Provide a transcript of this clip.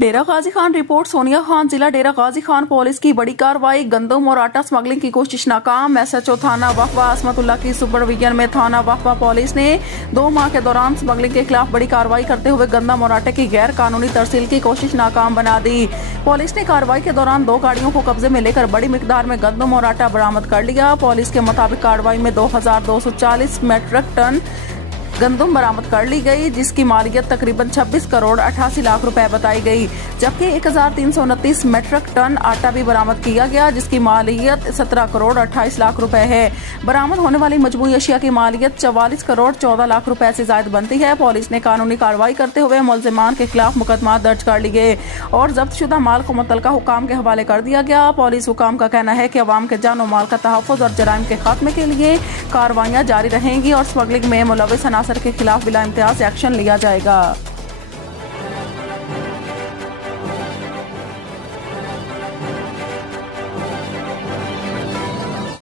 डेरा Ghazi Khan report. Sonia Khan. जिला डेरा Ghazi Khan police की बड़ी कार्रवाई। गंदम और आटा स्मगलिंग की कोशिश नाकाम। एसएचओ थाना वफवा असमतुल्ला की सुपरविजन में थाना वफवा पुलिस ने 2 माह के दौरान स्मगलिंग के खिलाफ बड़ी कार्रवाई करते हुए गंदम और आटे की गैर कानूनी तरसील की कोशिश नाकाम बना दी। पुलिस ने कार्रवाई के दौरान 2 गाड़ियों को कब्जे में लेकर बड़ी मिकदार में गंदम और आटा बरामद कर लिया। पुलिस के मुताबिक कार्रवाई में 2240 मीट्रिक टन गंदम बरामद कर ली गई, जिसकी मालियत तकरीबन 26 करोड़ 88 लाख रुपए बताई गई। जबकि 1329 मीट्रिक टन आटा भी बरामद किया गया, जिसकी मालियत 17 करोड़ 28 लाख रुपए है। बरामद होने वाली मजमूई अशिया की मालियत 44 करोड़ 14 लाख रुपए से ज्यादा बनती है। पुलिस ने कानूनी कार्रवाई करते हुए मुलजिमान के खिलाफ मुकदमा दर्ज कर लिए और जब्तशुदा माल को मुतलका हुकाम के हवाले कर दिया गया। पुलिस हुकाम का कहना है कि अवाम के जान और माल का तहफ़्फ़ुज़ और जराइम के खात्मे के लिए कार्रवाइयाँ जारी रहेंगी और स्मगलिंग में मुलव्विस अनासर के खिलाफ बिला इम्तियाज एक्शन लिया जाएगा।